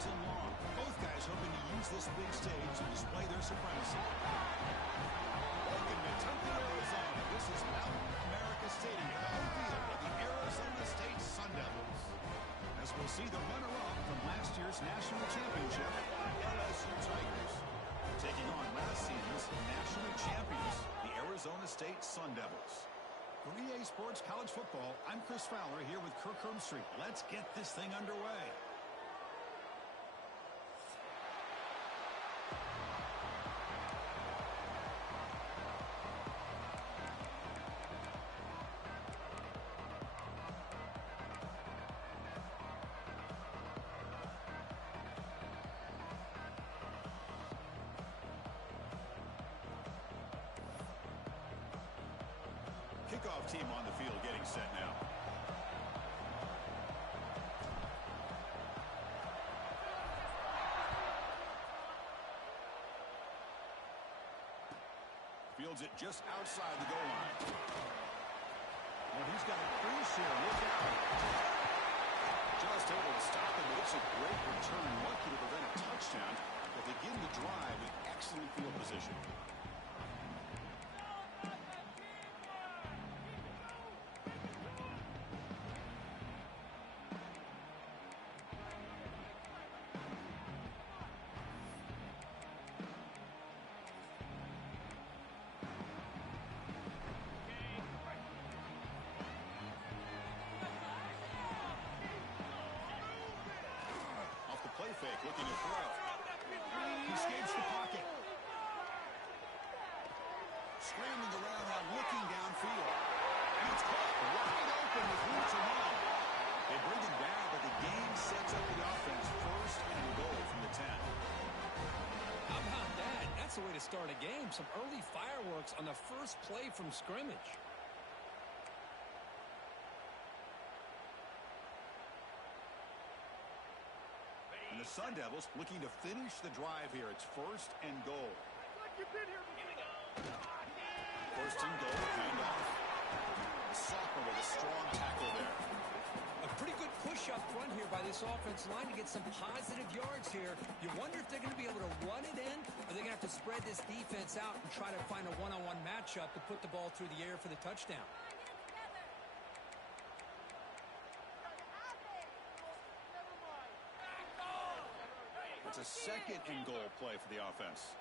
season long. Both guys hoping to use this big stage to display their supremacy. Welcome to Tempe, Arizona. This is Mountain America Stadium, the home field of the Arizona State Sun Devils. As we'll see the runner-up from last year's national championship, LSU Tigers, taking on last season's national champions, the Arizona State Sun Devils. For EA Sports College Football, I'm Chris Fowler here with Kirk Herbstreit. Let's get this thing underway. Kickoff team on the field getting set now. Fields it just outside the goal line. Well, he's got a crease here. Look out. Just able to stop him, but it's a great return. Lucky to prevent a touchdown, but begin the drive with excellent field position. Play fake, looking to throw. He escapes the pocket. Scrambling around now, looking downfield. And it's caught wide open with room to run. They bring him down, but the game sets up the offense first and goal from the 10. How about that? That's the way to start a game. Some early fireworks on the first play from scrimmage. And the Sun Devils looking to finish the drive here. It's first and goal. First and goal, handoff. The sophomore with a strong tackle there. A pretty good push up front here by this offense line to get some positive yards here. You wonder if they're going to be able to run it in, or they're going to have to spread this defense out and try to find a one-on-one matchup to put the ball through the air for the touchdown. It's a second and goal play for the offense.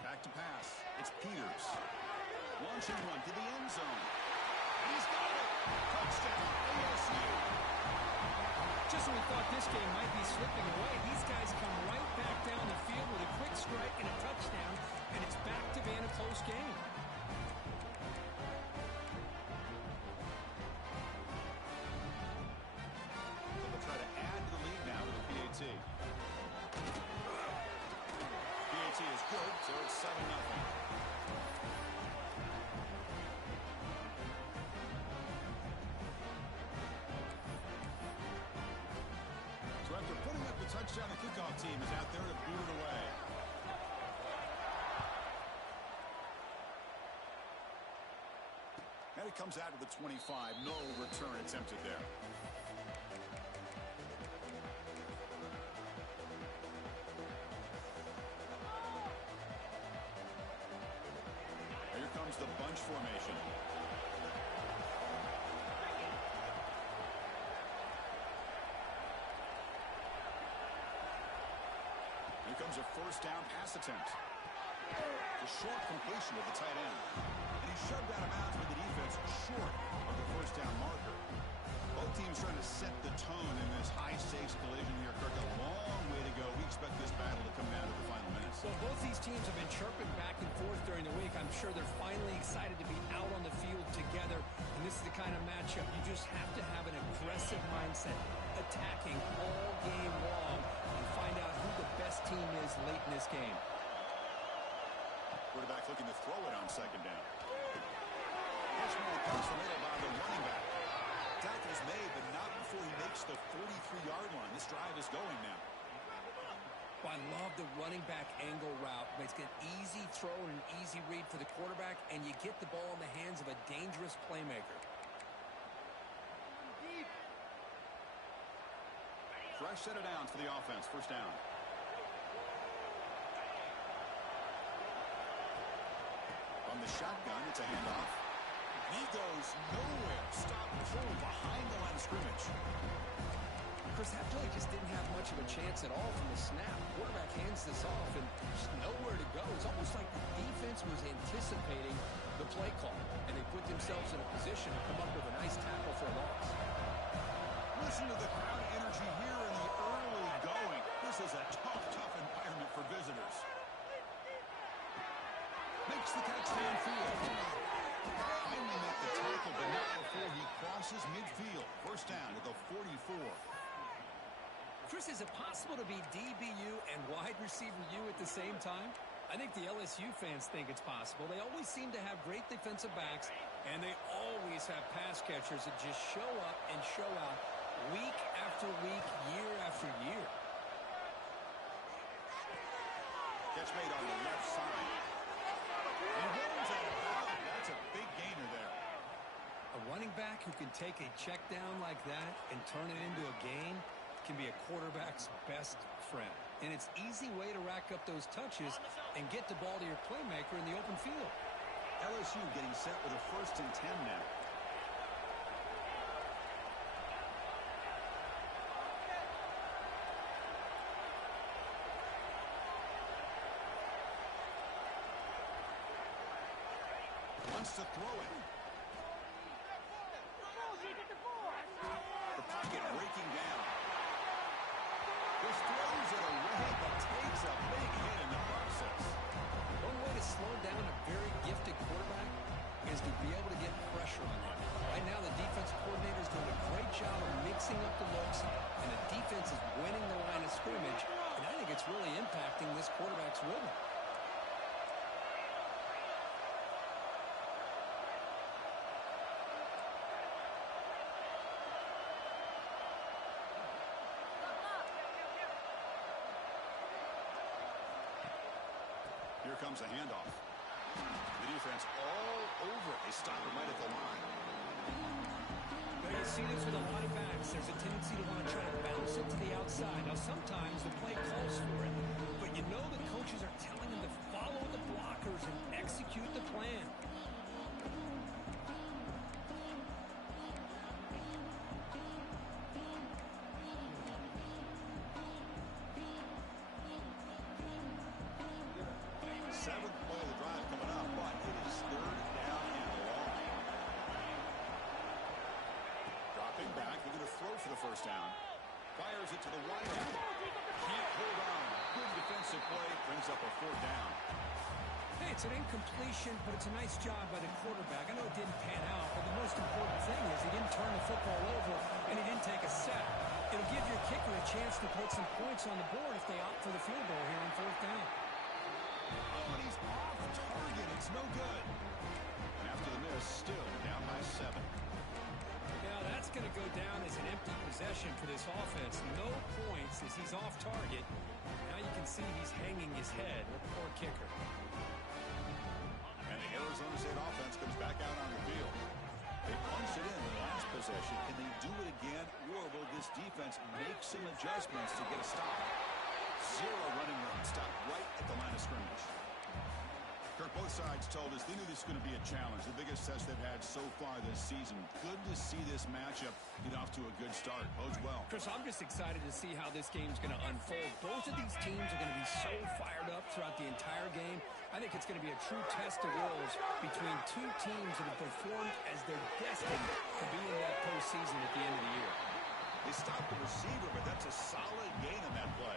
Back to pass. It's Peters. Launching one to the end zone. He's got it. Touchdown, ASU. Just when we thought this game might be slipping away, these guys come right back down the field with a quick strike and a touchdown, and it's back to being a close game. PAT is good, so it's 7-0. So after putting up the touchdown, the kickoff team is out there to boot it away. And it comes out to the 25. No return attempted there. Comes the bunch formation. Here comes a first down pass attempt. A short completion with the tight end. And he shoved out of bounds with the defense short of the first down marker. Both teams trying to set the tone in this high-stakes collision here, Kirk. A long way to go. We expect this battle to come down to the final minutes. Well, both these teams have been chirping back and forth during the week. I'm sure they're finally excited to be out on the field together. And this is the kind of matchup you just have to have an aggressive mindset, attacking all game long, and find out who the best team is late in this game. Quarterback looking to throw it on second down. This one comes from by the running back. Tackle's made, but not before he makes the 43-yard line. This drive is going now. Well, I love the running back angle route. It's an easy throw and an easy read for the quarterback, and you get the ball in the hands of a dangerous playmaker. Fresh set of downs for the offense. First down. From the shotgun, it's a handoff. He goes nowhere. Stop cold behind the line of scrimmage. Chris, that play just didn't have much of a chance at all from the snap. Quarterback hands this off and just nowhere to go. It's almost like the defense was anticipating the play call, and they put themselves in a position to come up with a nice tackle for a loss. Listen to the crowd energy here in the early going. This is a tough environment for visitors. Makes the catch downfield. Finally met the tackle, but not before he crosses midfield. First down at the 44. Chris, is it possible to be DBU and wide receiver U at the same time? I think the LSU fans think it's possible. They always seem to have great defensive backs, and they always have pass catchers that just show up and show out week after week, year after year. Catch made on the left side. And runs out of bounds. That's a big gainer there. A running back who can take a check down like that and turn it into a gain can be a quarterback's best friend. And it's an easy way to rack up those touches and get the ball to your playmaker in the open field. LSU getting set with a 1st and 10 now. Wants to throw it. The pocket breaking down. This throws it away, but takes a big hit in the process. One way to slow down a very gifted quarterback is to be able to get pressure on him. Right now, the defensive coordinator is doing a great job of mixing up the looks, and the defense is winning the line of scrimmage, and I think it's really impacting this quarterback's rhythm. Here comes a handoff. The defense all over it. They stop him right at the line. Well, you see this with a lot of backs. There's a tendency to want to try to bounce it to the outside. Now, sometimes the play calls for it, but you know the coaches are telling them to follow the blockers and execute the plan. Seventh play of the drive coming up, but it is 3rd down and long. Dropping back, they're going to throw for the first down. Fires it to the wide end. Can't hold on. Good defensive play, brings up a 4th down. Hey, it's an incompletion, but it's a nice job by the quarterback. I know it didn't pan out, but the most important thing is he didn't turn the football over and he didn't take a sack. It'll give your kicker a chance to put some points on the board if they opt for the field goal here on 4th down. Oh, and he's off target. It's no good. And after the miss, still down by 7. Now that's going to go down as an empty possession for this offense. No points as he's off target. Now you can see he's hanging his head. Poor kicker. And the Arizona State offense comes back out on the field. They punched it in the last possession. Can they do it again, or will this defense make some adjustments to get a stop? 0 running room. Stop right at the line of scrimmage. Kirk, both sides told us they knew this was going to be a challenge, the biggest test they've had so far this season. Good to see this matchup get off to a good start. Bodes well. Chris, I'm just excited to see how this game's going to unfold. Both of these teams are going to be so fired up throughout the entire game. I think it's going to be a true test of wills between two teams that have performed as they're destined to be in that postseason at the end of the year. They stopped the receiver, but that's a solid gain on that play.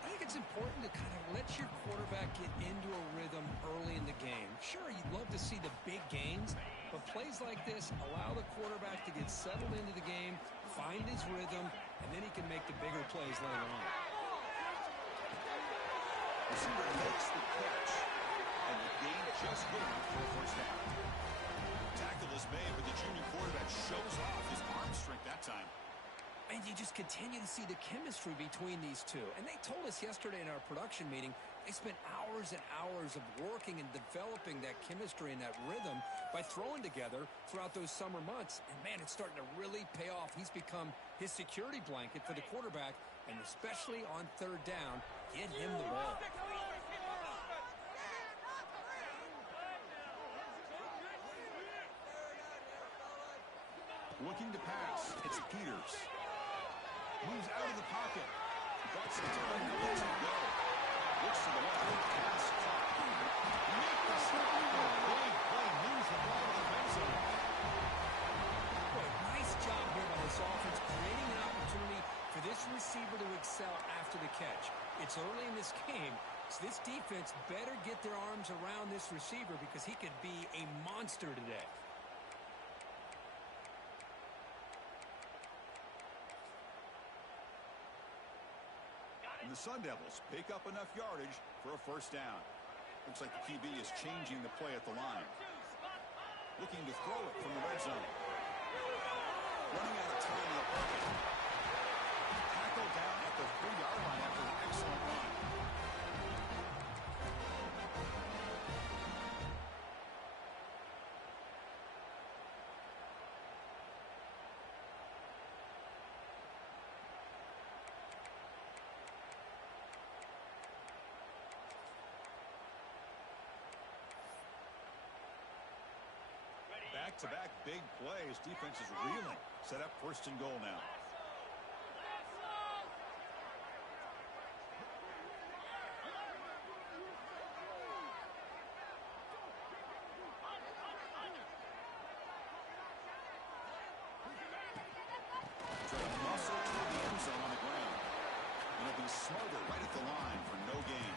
I think it's important to kind of let your quarterback get into a rhythm early in the game. Sure, you'd love to see the big gains, but plays like this allow the quarterback to get settled into the game, find his rhythm, and then he can make the bigger plays later on. Receiver makes the catch, and the gain just good enough for a first down. Tackle is made, but the junior quarterback shows off his arm strength that time. And you you just continue to see the chemistry between these two. And they told us yesterday in our production meeting, they spent hours and hours of working and developing that chemistry and that rhythm by throwing together throughout those summer months. And, man, it's starting to really pay off. He's become his security blanket for the quarterback, and especially on third down, get him the ball. Looking to pass. It's Peters. Moves out of the pocket. Got some time to let it go. Looks to the left. Pass caught. Make the stop. Big play. Moves the ball to the red zone. Boy, nice job here by this offense, creating an opportunity for this receiver to excel after the catch. It's early in this game, so this defense better get their arms around this receiver because he could be a monster today. And the Sun Devils pick up enough yardage for a first down. Looks like the QB is changing the play at the line. Looking to throw it from the red zone. Running out of time in the pocket. Tackled down at the 3-yard line after an excellent run. Back-to-back big plays. Defense is reeling. Set up first and goal now. Trying to muscle toward the end zone on the ground. And it'll be smothered right at the line for no gain.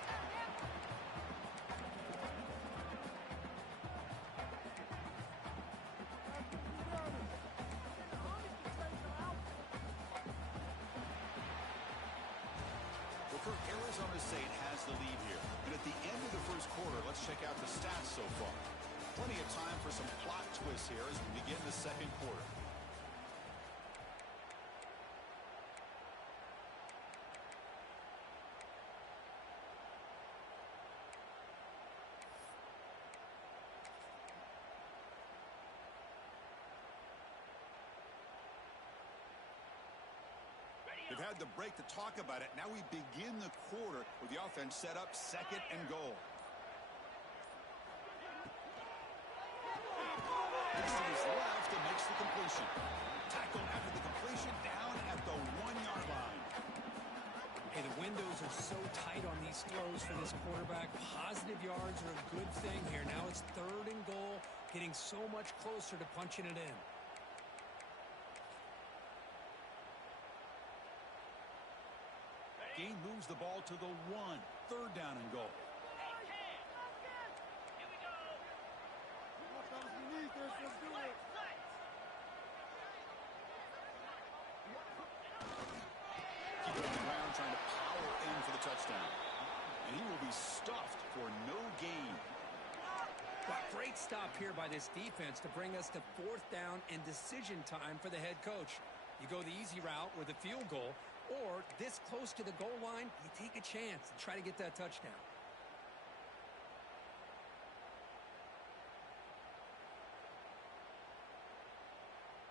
Arizona State has the lead here. And at the end of the first quarter, let's check out the stats so far. Plenty of time for some plot twists here as we begin the second quarter. They've had the break to talk about it. Now we begin the quarter with the offense set up second and goal. Looks to his left and makes the completion. Tackled after the completion down at the 1-yard line. Hey, the windows are so tight on these throws for this quarterback. Positive yards are a good thing here. Now it's third and goal, getting so much closer to punching it in. Gain moves the ball to the 1. Third down and goal. Here we go. We need this. Let's do it. Keep it on the ground, trying to power in for the touchdown. And he will be stuffed for no gain. But great stop here by this defense to bring us to fourth down and decision time for the head coach. You go the easy route with a field goal, or this close to the goal line, you take a chance and try to get that touchdown.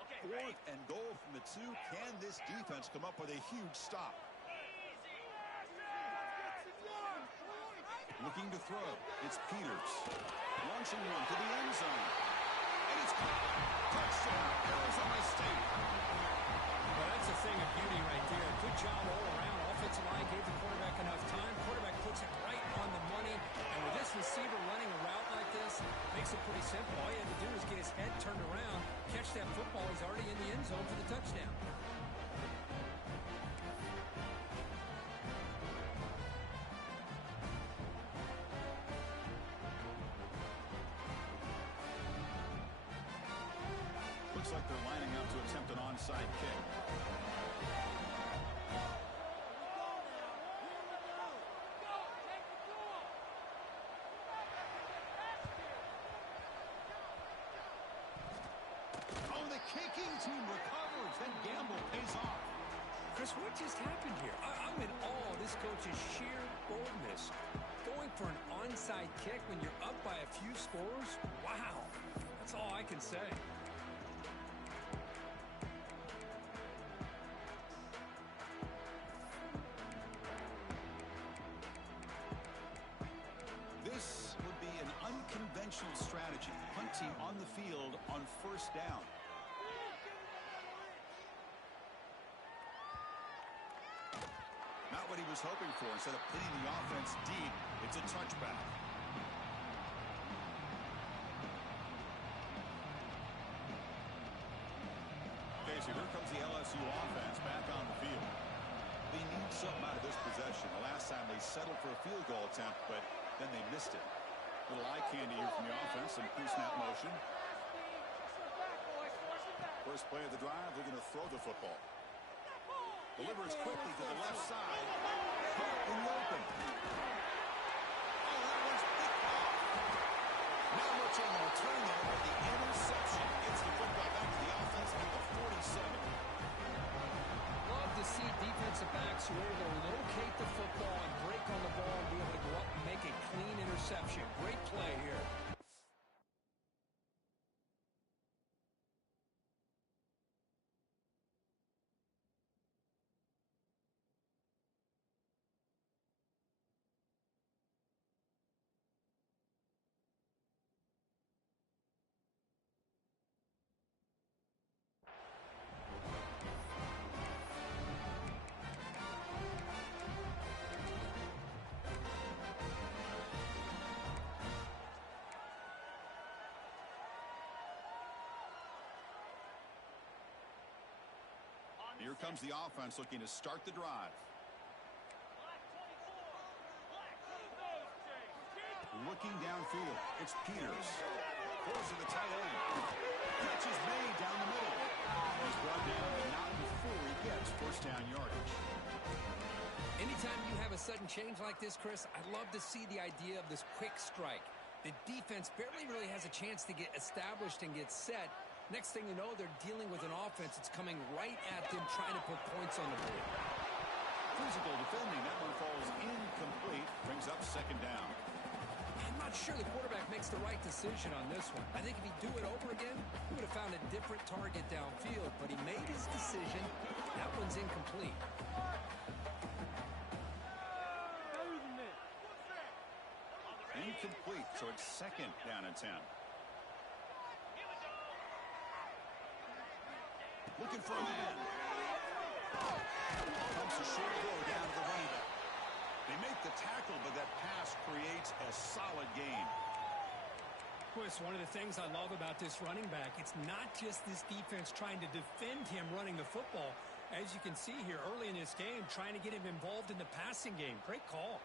Okay, Fourth and goal from the 2. Can this defense come up with a huge stop? Looking to throw. It's Peters. Launching one to the end zone. And it's caught. Touchdown, Arizona State. Well, that's a thing of beauty right there. Good job all around. Offensive line gave the quarterback enough time. Quarterback puts it right on the money. And with this receiver running a route like this, makes it pretty simple. All he had to do is get his head turned around, catch that football. He's already in the end zone for the touchdown. Looks like they're lining up to attempt an onside kick. Oh, the kicking team recovers. Then gamble pays off. Chris, what just happened here? I'm in awe of this coach's sheer boldness. Going for an onside kick when you're up by a few scores? Wow. That's all I can say. This would be an unconventional strategy. Punting on the field on first down. Not what he was hoping for. Instead of pinning the offense deep, it's a touchback. Okay, so here comes the LSU offense back on the field. They need something out of this possession. The last time they settled for a field goal attempt, but then they missed it. Little eye candy here from the offense, some pre-snap motion. First play of the drive, they're going to throw the football. Delivers quickly to the left side. Caught in the open. Oh, that one's picked off. Not much on the return there, but the interception gets the football back to the offense at the 47. Love to see defensive backs who are able to locate the football and break on the ball and be able to go up and make a clean interception. Great play here. Here comes the offense looking to start the drive. Looking downfield, it's Peters. Throws to the tight end. Catch is made down the middle. He's brought down, but not before he gets first down yardage. Anytime you have a sudden change like this, Chris, I love to see the idea of this quick strike. The defense barely really has a chance to get established and get set. Next thing you know, they're dealing with an offense that's coming right at them, trying to put points on the board. Physical defending. That one falls incomplete. Brings up second down. I'm not sure the quarterback makes the right decision on this one. I think if he'd do it over again, he would have found a different target downfield, but he made his decision. That one's incomplete. Incomplete, so it's second down and 10. Looking for a man. Comes a short throw down to the running back. They make the tackle, but that pass creates a solid gain. Chris, one of the things I love about this running back, it's not just this defense trying to defend him running the football. As you can see here early in this game, trying to get him involved in the passing game. Great call.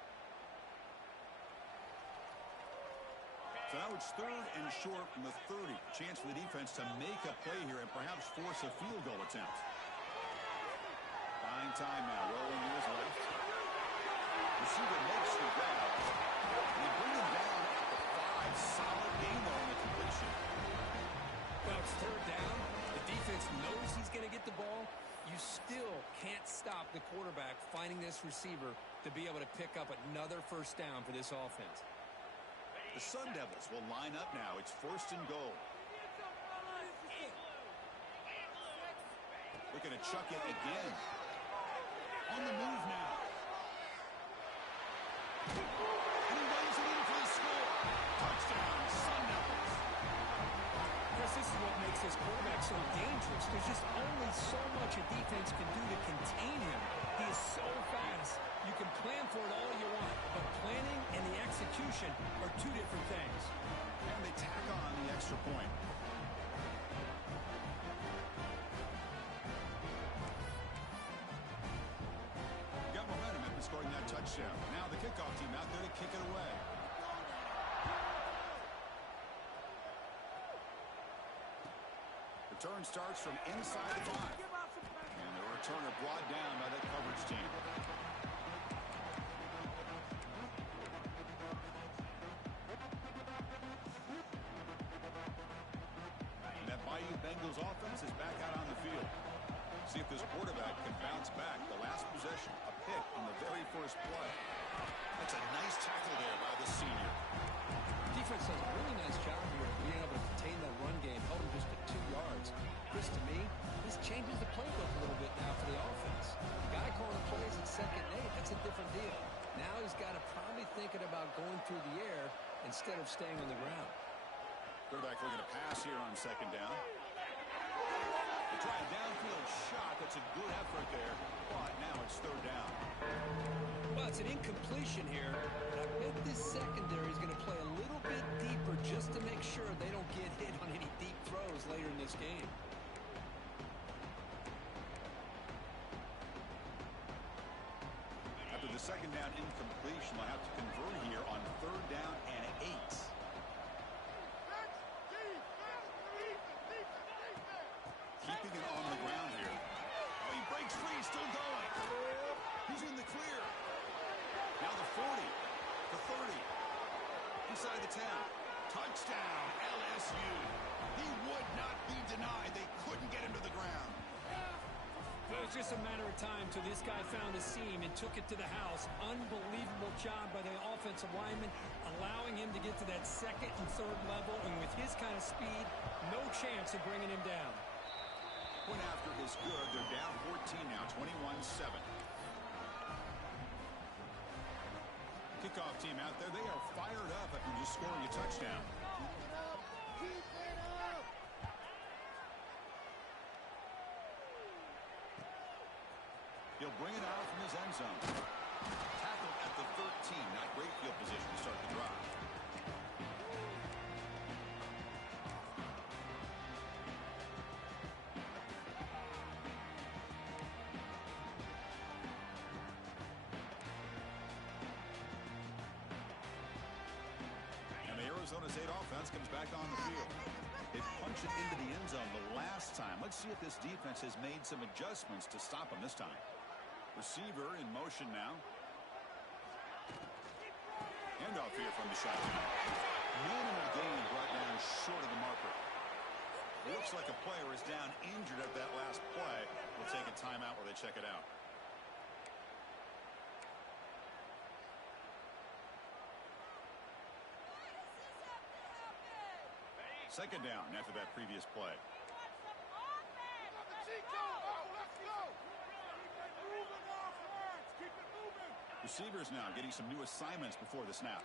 So now it's third and short from the 30. Chance for the defense to make a play here and perhaps force a field goal attempt. Buying time now, rolling to his left. Receiver makes the grab. They bring him down at the 5. Solid gain though on the completion. Well, it's third down. The defense knows he's going to get the ball. You still can't stop the quarterback finding this receiver to be able to pick up another first down for this offense. The Sun Devils will line up now. It's first and goal. Looking to chuck it again. On the move now. And he runs it in for the score. Touchdown, Sun Devils. Chris, this is what makes this quarterback so dangerous. There's just only so much a defense can do to contain him. He is so fast. You can plan for it all you want, but planning and the execution are two different things. And they tack on the extra point. Got momentum after scoring that touchdown. Now the kickoff team out there to kick it away. Return starts from inside the 5. And the returner brought down by that coverage team. And that Bayou Bengals offense is back out on the field. See if this quarterback can bounce back. The last possession, a pick on the very first play. That's a nice tackle there by the senior. Defense does a really nice job here of being able to contain that run game, held him just at 2 yards. Chris, to me, this changes the playbook a little bit now for the offense. The guy calling the plays at 2nd and 8, that's a different deal. Now he's got to probably thinking about going through the air instead of staying on the ground. Quarterback looking to pass here on 2nd down. They try a downfield shot. That's a good effort there, but now it's 3rd down. Well, it's an incompletion here, but I bet this secondary is going to play a little bit deeper just to make sure they don't get hit on any deep throws later in this game. After the 2nd down incompletion, they'll have to convert here on 3rd down and 8. Keeping it on the ground here. Oh, he breaks free, still going. He's in the clear. Now the 40, the 30, inside the 10. Touchdown, LSU. He would not be denied. They couldn't get him to the ground. Well, it was just a matter of time till this guy found the seam and took it to the house. Unbelievable job by the offensive lineman, allowing him to get to that 2nd and 3rd level, and with his kind of speed, no chance of bringing him down. Point after is good. They're down 14 now, 21-7. Kickoff team out there, they are fired up after just scoring a touchdown. Keep it up! He'll bring it out from his end zone. Tackled at the 13. Not great field position to start the drive. Arizona State offense comes back on the field. They punch it into the end zone the last time. Let's see if this defense has made some adjustments to stop them this time. Receiver in motion now. Handoff here from the shotgun. Minimal gain brought down short of the marker. It looks like a player is down injured at that last play. We'll take a timeout while they check it out. Second down after that previous play. Receivers now getting some new assignments before the snap.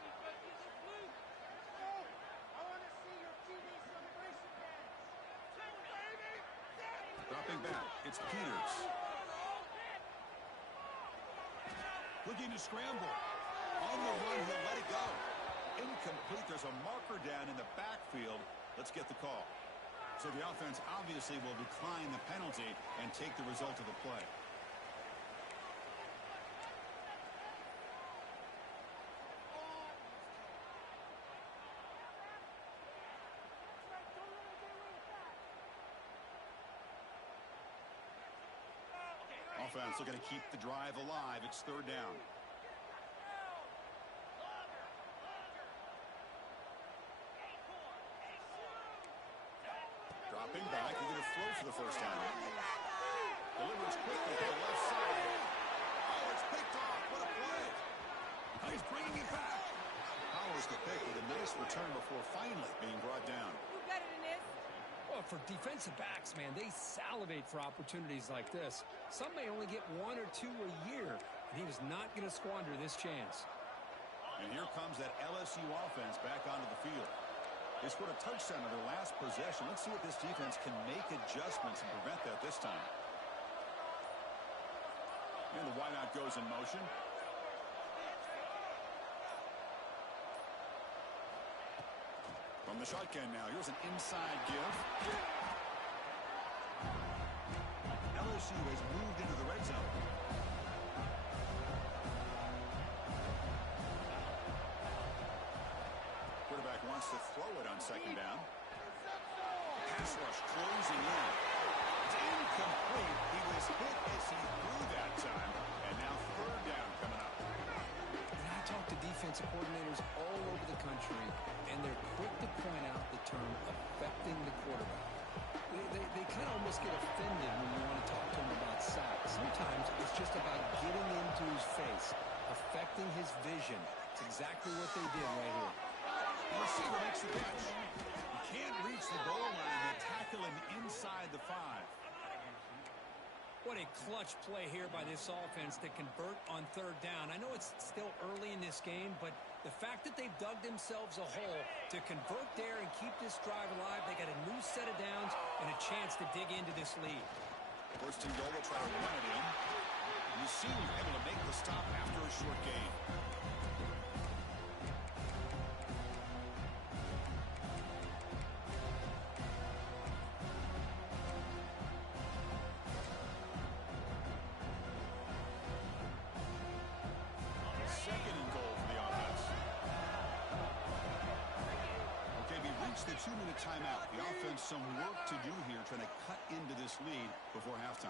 Dropping back, it's Peters. Looking to scramble. On the run, he'll let it go. Incomplete. There's a marker down in the backfield. Let's get the call. So the offense obviously will decline the penalty and take the result of the play. Offense looking to keep the drive alive. It's 3rd down. Dropping back, he's going to throw for the first time. Delivers quickly to the left side. Oh, it's picked off. What a play. Oh, he's bringing it back. Powers the pick with a nice return before finally being brought down. Who got it in this? Well, for defensive backs, man, they salivate for opportunities like this. Some may only get 1 or 2 a year, and he was not going to squander this chance. And here comes that LSU offense back onto the field. They scored a touchdown on their last possession. Let's see if this defense can make adjustments and prevent that this time. And the wideout goes in motion. From the shotgun now, here's an inside give. LSU has moved into the red zone. Quarterback wants to throw it on 2nd down. Pass rush closing in. It's incomplete. He was hit as he threw that time. And now 3rd down coming up. And I talk to defensive coordinators all over the country, and they're quick to point out the term affecting the quarterback. They kind of almost get offended when you want to talk to them sack. Sometimes it's just about getting into his face, affecting his vision. It's exactly what they did right here. The receiver makes the catch. He can't reach the goal line. They tackle him inside the 5. What a clutch play here by this offense to convert on 3rd down. I know it's still early in this game, but the fact that they've dug themselves a hole to convert there and keep this drive alive, they got a new set of downs and a chance to dig into this lead. 1st and goal, they'll try to run it in. You see we're able to make the stop after a short gain. The 2-minute timeout. The offense some work to do here trying to cut into this lead before halftime.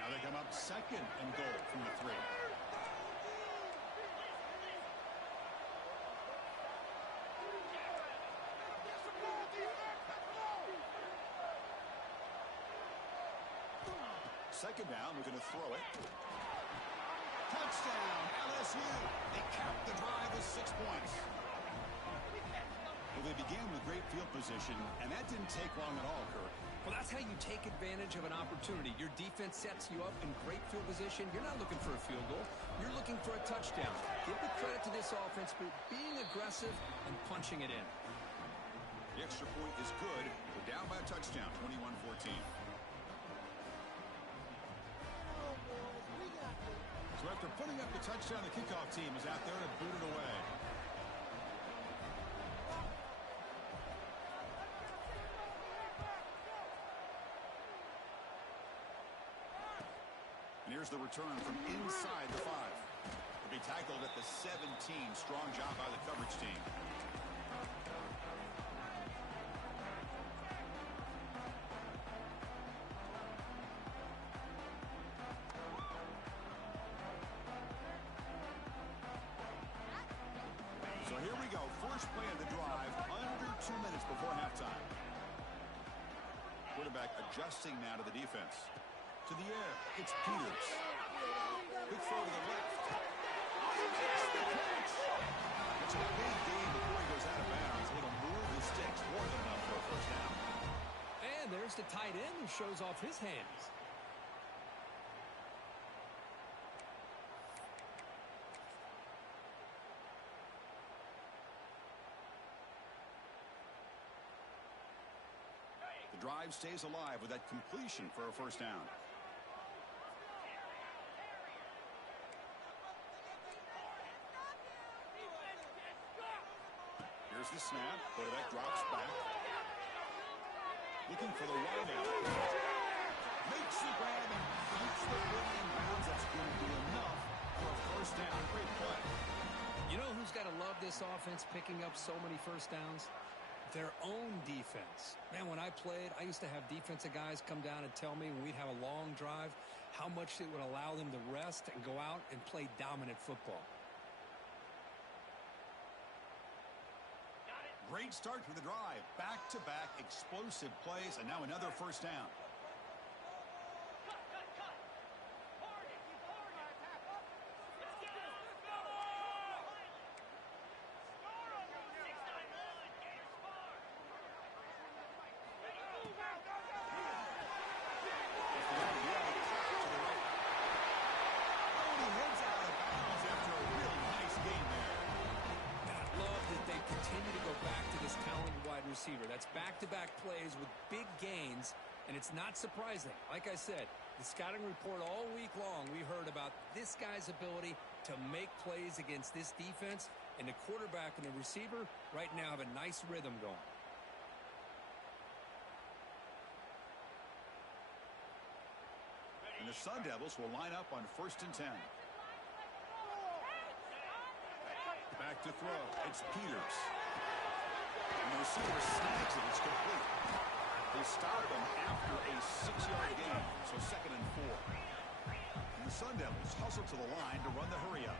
Now they come up 2nd and goal from the 3. Second down, we're going to throw it. Touchdown, LSU. They capped the drive with 6 points. Well, they began with great field position, and that didn't take long at all, Kirk. Well, that's how you take advantage of an opportunity. Your defense sets you up in great field position. You're not looking for a field goal. You're looking for a touchdown. Give the credit to this offense for being aggressive and punching it in. The extra point is good. We're down by a touchdown, 21-14. So after putting up the touchdown, the kickoff team is out there to boot it away. And here's the return from inside the 5. He'll be tackled at the 17. Strong job by the coverage team. So here we go. First play of the drive, under 2 minutes before halftime. Quarterback adjusting now to the defense. To the air, it's Peters. Big throw to the left. It's a big gain before he goes out of bounds. It'll move the sticks more than enough for a 1st down. And there's the tight end who shows off his hands. The drive stays alive with that completion for a 1st down. Here's the snap. Quarterback drops back. Looking for the wide out. Makes the grab and keeps the foot in bounds. That's going to be enough for a 1st down. Great play. You know who's got to love this offense picking up so many 1st downs? Their own defense. Man, when I played, I used to have defensive guys come down and tell me when we'd have a long drive how much it would allow them to rest and go out and play dominant football. Great start for the drive. Back-to-back explosive plays, and now another 1st down. Receiver. That's back-to-back plays with big gains, and it's not surprising. Like I said, the scouting report all week long, we heard about this guy's ability to make plays against this defense, and the quarterback and the receiver right now have a nice rhythm going. And the Sun Devils will line up on 1st and 10. Back to throw. It's Peters. And the receiver snags it. It's complete. They stop him after a 6-yard gain. So 2nd and Sun Devils hustle to the line to run the hurry-up.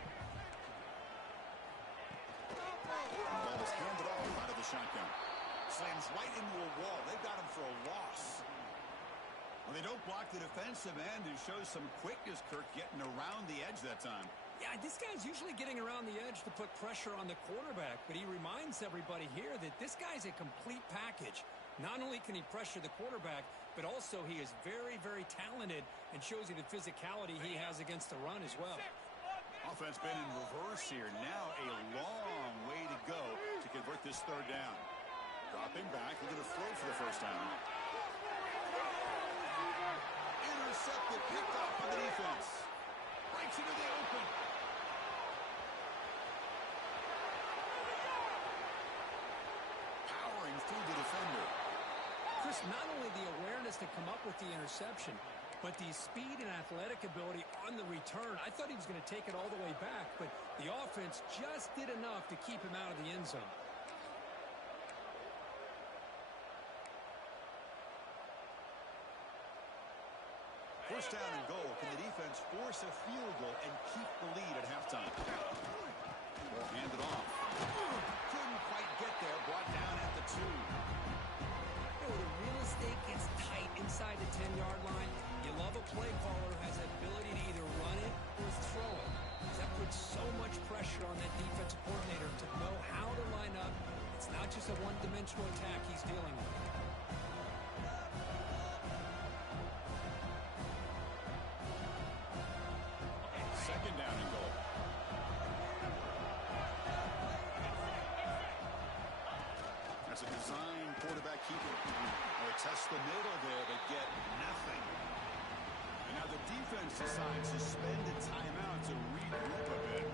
Ball is handed off out of the shotgun. Slams right into a wall. They've got him for a loss. Well, they don't block the defensive end, who shows some quickness, Kirk, getting around the edge that time. Yeah, this guy's usually getting around the edge to put pressure on the quarterback, but he reminds everybody here that this guy's a complete package. Not only can he pressure the quarterback, but also he is very, very talented and shows you the physicality he has against the run as well. Offense been in reverse here. Now a long way to go to convert this third down. Dropping back, looking to throw for the first time. Intercepted, picked off by the defense. Breaks into the open. Powering through the defender. Chris, not only the awareness to come up with the interception, but the speed and athletic ability on the return. I thought he was going to take it all the way back, but the offense just did enough to keep him out of the end zone. First down and goal. Can the defense force a field goal and keep the lead at halftime? Ball handed off. Couldn't quite get there. Brought down at the 2. The real estate gets tight inside the 10-yard line. You love a play caller who has the ability to either run it or throw it. That puts so much pressure on that defensive coordinator to know how to line up. It's not just a one-dimensional attack he's dealing with. Second down and goal. That's a design quarterback keeper. They test the middle there, but get nothing. And now the defense decides to spend a timeout to regroup a bit.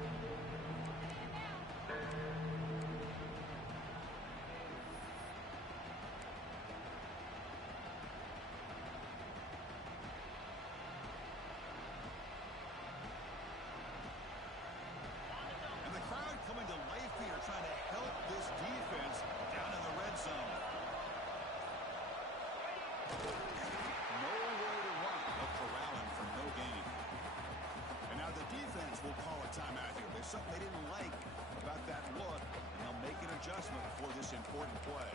And the crowd coming to life here, trying to help this defense down in the red zone. Nowhere to run, but corralling for no gain. And now the defense will call a timeout here. There's something they didn't like about that look, and they'll make an adjustment before this important play.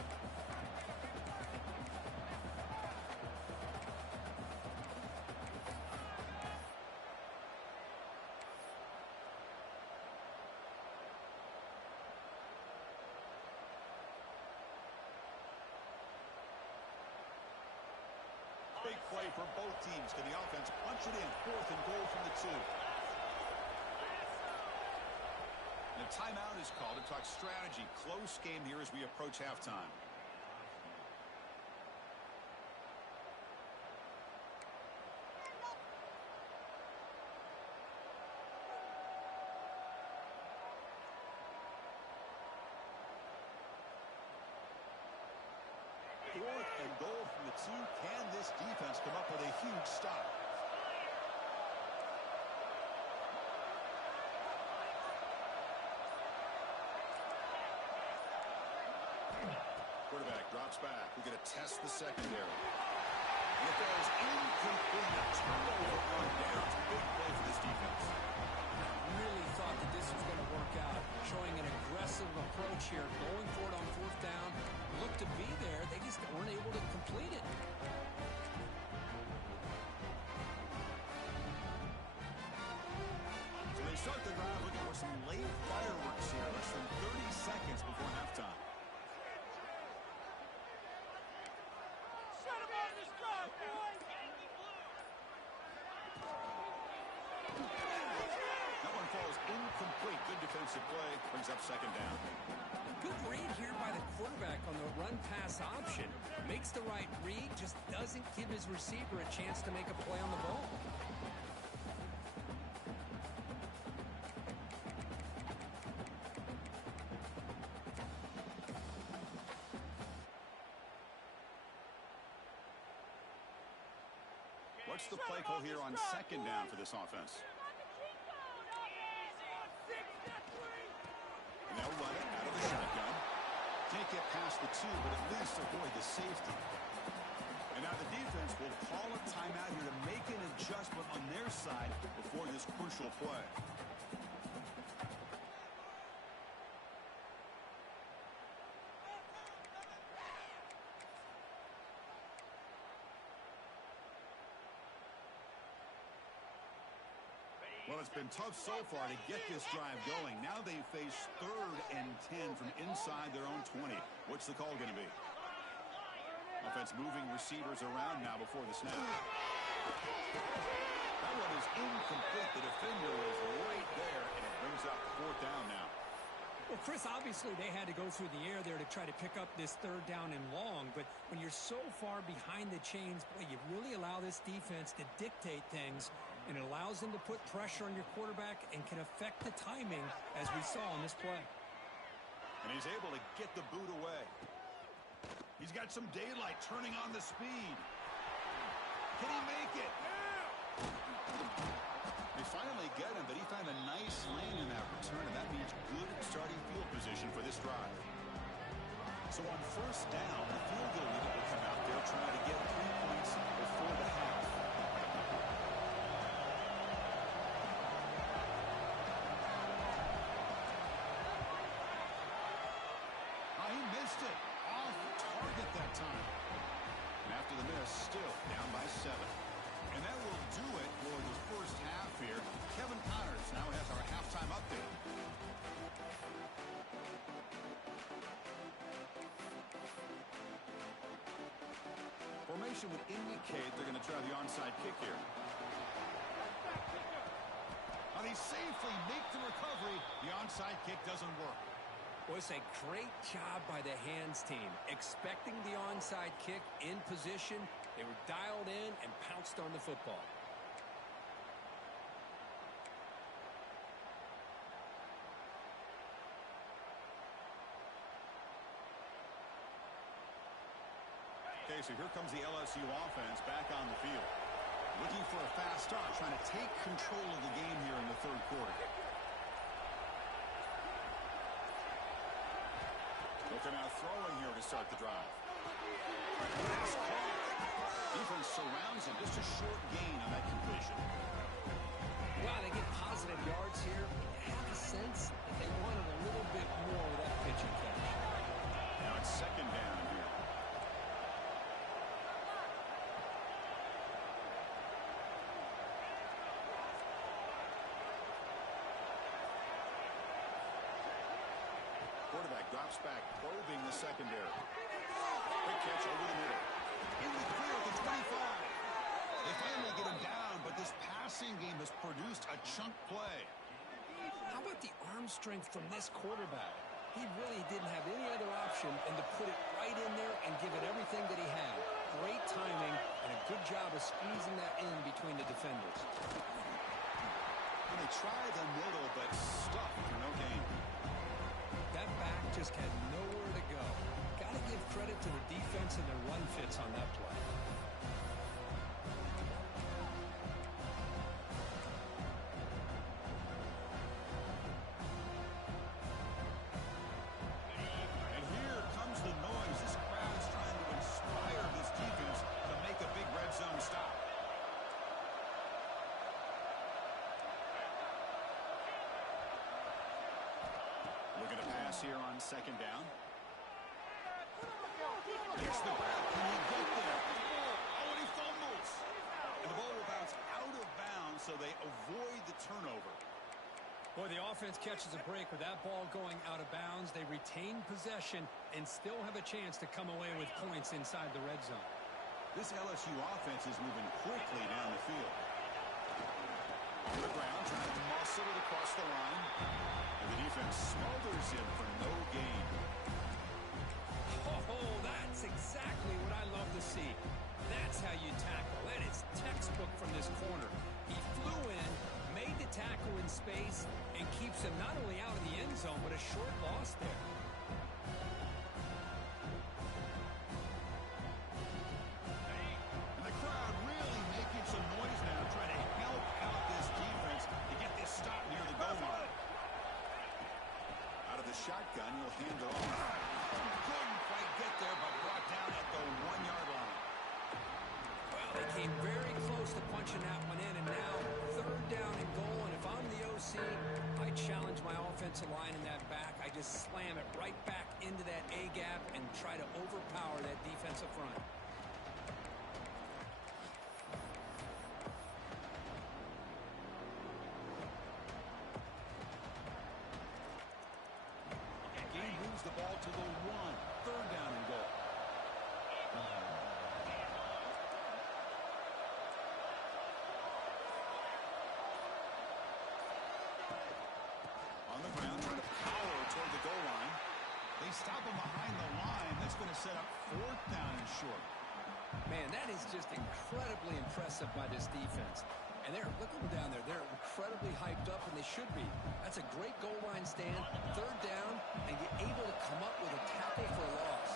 Big play for both teams. Can the offense punch it in? Fourth and goal from the 2. And a timeout is called to talk strategy. Close game here as we approach halftime. Fourth and goal from the 2. Can this defense come up with a huge stop? Quarterback drops back. We're going to test the secondary. And it goes incomplete. A turnover on downs. Big play for this defense. Really thought that this was going to work out, showing an aggressive approach here, going for it on fourth down. Looked to be there. They just weren't able to complete it. So they start the drive looking for some late fireworks here. Less than 30 seconds before halftime. Shut him on this drive, boys! That one falls incomplete. Good defensive play. Brings up second down. Good read here by the quarterback on the run-pass option. Makes the right read, just doesn't give his receiver a chance to make a play on the ball. What's the play call here on second down for this offense? And they'll run it out of the shotgun. Can't get past the 2, but at least avoid the safety. And now the defense will call a timeout here to make an adjustment on their side before it's been tough so far to get this drive going. Now they face 3rd and 10 from inside their own 20. What's the call going to be? Offense moving receivers around now before the snap. That one is incomplete. The defender is right there, and it brings up 4th down now. Well, Chris, obviously they had to go through the air there to try to pick up this 3rd down and long, but when you're so far behind the chains, boy, you really allow this defense to dictate things, and it allows them to put pressure on your quarterback and can affect the timing, as we saw in this play. And he's able to get the boot away. He's got some daylight turning on the speed. Can he make it? They finally get him, but he found a nice lane in that return, and that means good starting field position for this drive. So on 1st down, the field goal unit will come out there trying to get 3 points before the half. Oh, he missed it. Off target that time. And after the miss, still down by 7. And that will do it for the first half here. Kevin Connors now has our halftime update. Formation would indicate they're going to try the onside kick here. Now they safely make the recovery. The onside kick doesn't work. Well, it's a great job by the hands team. Expecting the onside kick in position, they were dialed in and pounced on the football. Okay, so here comes the LSU offense back on the field. Looking for a fast start, trying to take control of the game here in the 3rd quarter. They'll come out throwing here to start the drive. Defense surrounds him. Just a short gain on that completion. Wow, they get positive yards here. I have a sense that they wanted a little bit more of that pitch and catch. Now it's 2nd down here. Quarterback drops back, probing the secondary. Quick catch over the middle. In the clear at the 25. They finally get him down, but this passing game has produced a chunk play. How about the arm strength from this quarterback? He really didn't have any other option than to put it right in there and give it everything that he had. Great timing and a good job of squeezing that in between the defenders. And they try the middle, but stuffed for no gain. That back just had nowhere to go. Got to give credit to the defense and their run fits on that play. And here comes the noise. This crowd's trying to inspire this defense to make a big red zone stop. Looking to pass here on 2nd down. Gets the grab. Can he get there? Oh, and he fumbles. And the ball will bounce out of bounds, so they avoid the turnover. Boy, the offense catches a break with that ball going out of bounds. They retain possession and still have a chance to come away with points inside the red zone. This LSU offense is moving quickly down the field. On the ground, trying to muscle it across the line. And the defense smothers him for no gain. Oh, that's exactly what I love to see. That's how you tackle. That is textbook from this corner. He flew in, made the tackle in space, and keeps him not only out of the end zone, but a short loss there. And the crowd really making some noise now, trying to help out this defense to get this stop near the goal line. Out of the shotgun, he'll hand it off. Couldn't quite get there, but brought down at the 1-yard line. Well, they came very close to punching that one in, and now 3rd down and goal. And if I'm the OC, I challenge my offensive line in that back. I just slam it right back into that A-gap and try to overpower that defensive front. down and short. Man, that is just incredibly impressive by this defense. And look at them down there. They're incredibly hyped up, and they should be. That's a great goal line stand, third down, and you're able to come up with a tackle for a loss.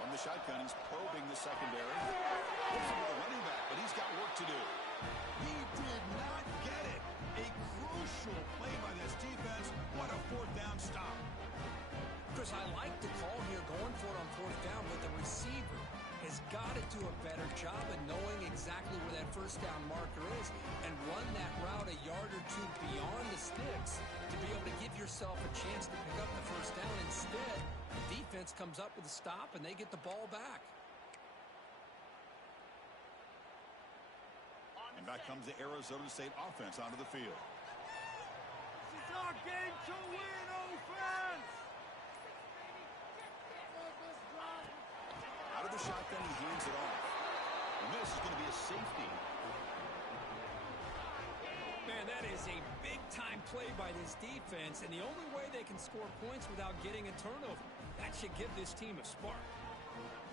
From the shotgun, he's probing the secondary. Gives it to the running back, but he's got work to do. He did not get it. A crucial play by this defense. What a fourth down stop. Chris, I like the call here going for it on fourth down, but the receiver has got to do a better job of knowing exactly where that first down marker is and run that route a yard or two beyond the sticks to be able to give yourself a chance to pick up the first down. Instead, the defense comes up with a stop, and they get the ball back. And back comes the Arizona State offense onto the field. This is our game to win, offense! Out of the shotgun, he hands it off. And this is going to be a safety. Man, that is a big-time play by this defense, and the only way they can score points without getting a turnover. That should give this team a spark.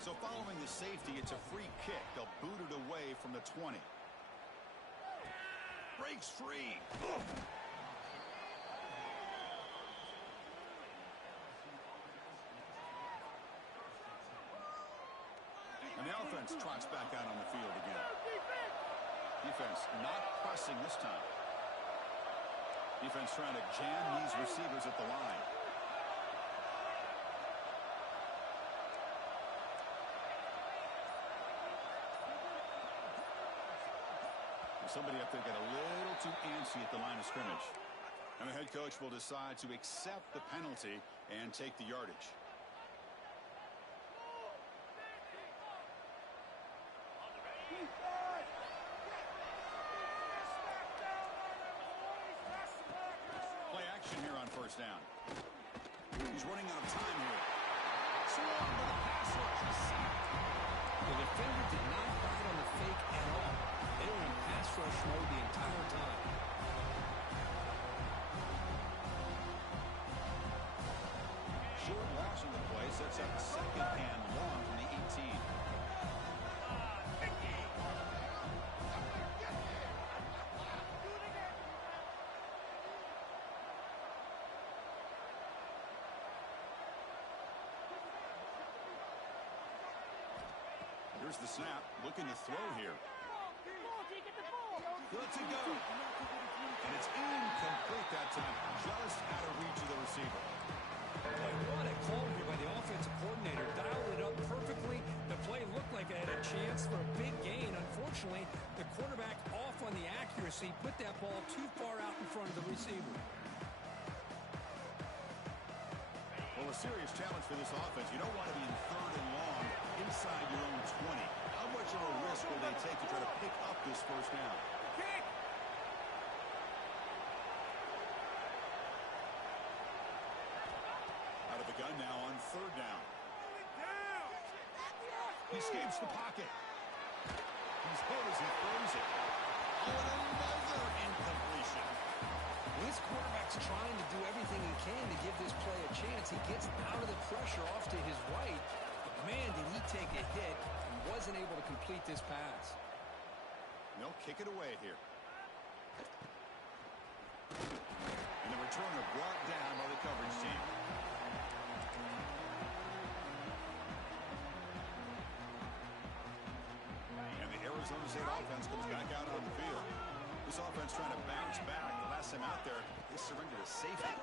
So following the safety, it's a free kick. They'll boot it away from the 20. Breaks free. And the offense trots back out on the field again. Defense not pressing this time. Defense trying to jam these receivers at the line. Somebody up there got a little too antsy at the line of scrimmage. And the head coach will decide to accept the penalty and take the yardage. Play action here on first down. He's running out of time here. Swarm with a pass rush. The defender did not bite on the fake at all. They were in pass rush mode the entire time. Short loss on the play sets up second and long from the 18. Here's the snap, looking to throw here. Good to go. And it's incomplete that time, just out of reach of the receiver. Boy, what a call here by the offensive coordinator. Dialed it up perfectly. The play looked like it had a chance for a big gain. Unfortunately, the quarterback off on the accuracy, put that ball too far out in front of the receiver. Well, a serious challenge for this offense. You don't want to be in third and long inside your own 20. How much of a risk will they take to try to pick up this first down? Out of the gun now on third down. He escapes the pocket. He's hit as he throws it. Oh, and another incompletion. This quarterback's trying to do everything he can to give this play a chance. He gets out of the pressure off to his right. But man, did he take a hit and wasn't able to complete this pass. They'll kick it away here. And the returner brought down by the coverage team. And the Arizona State offense comes back out on the field. This offense trying to bounce back. The last time out there, they surrendered a safety.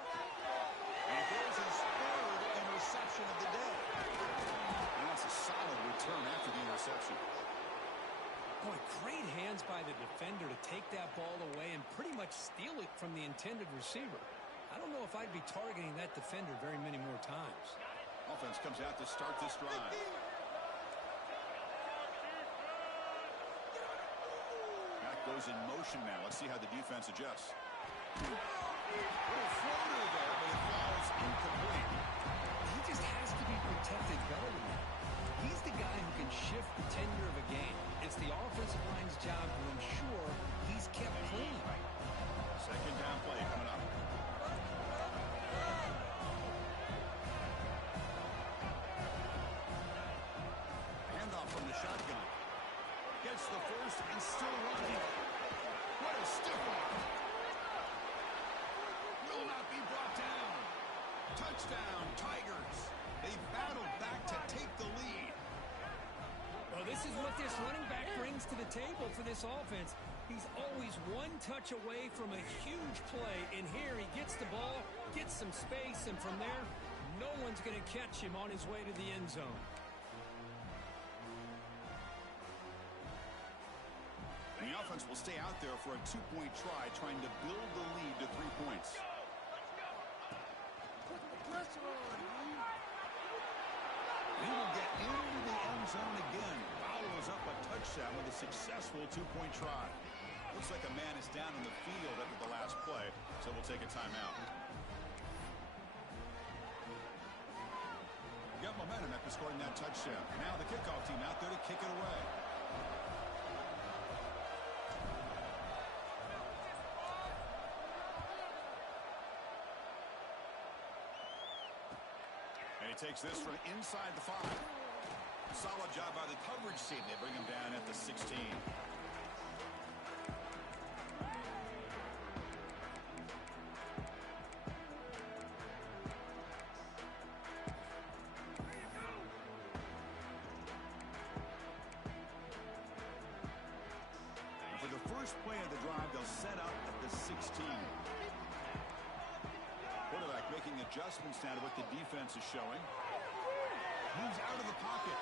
And there's his third interception of the day. And that's a solid return after the interception. Boy, great hands by the defender to take that ball away and pretty much steal it from the intended receiver. I don't know if I'd be targeting that defender very many more times. Offense comes out to start this drive. Back goes in motion now. Let's see how the defense adjusts. Little floater there, but it falls incomplete. He just has to be protected better than that. He's the guy who can shift the tenure of a game. It's the offensive line's job to ensure he's kept clean. Second down play coming up. Handoff from the shotgun. Gets the first and still running. What a stiff arm. Will not be brought down. Touchdown, Tigers. They battled back to take the lead. Well, this is what this running back brings to the table for this offense. He's always one touch away from a huge play. And here he gets the ball, gets some space, and from there, no one's going to catch him on his way to the end zone. The offense will stay out there for a two-point try, trying to build the lead to 3 points. Put the pressure on, man. He will get into the end zone again. Follows up a touchdown with a successful two-point try. Looks like a man is down in the field after the last play, so we'll take a timeout. Got momentum after scoring that touchdown. Now the kickoff team out there to kick it away. And he takes this from inside the 5. Solid job by the coverage team. They bring him down at the 16. And for the first play of the drive, they'll set up at the 16. Quarterback making adjustments now to what the defense is showing. Moves out of the pocket.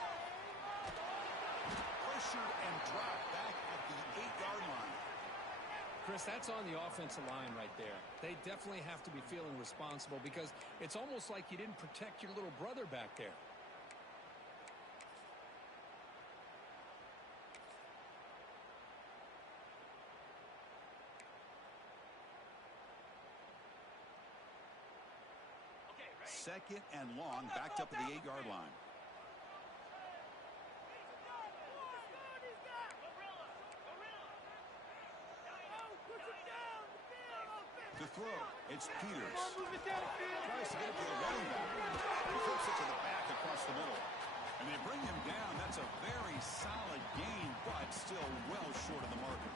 Pressured and dropped back at the 8-yard line. Chris, that's on the offensive line right there. They definitely have to be feeling responsible because it's almost like you didn't protect your little brother back there. Second and long, backed up at the 8-yard line. To throw, it's Peters. Tries to get it to the running back. He flips it to the back across the middle. And they bring him down. That's a very solid gain, but still well short of the marker.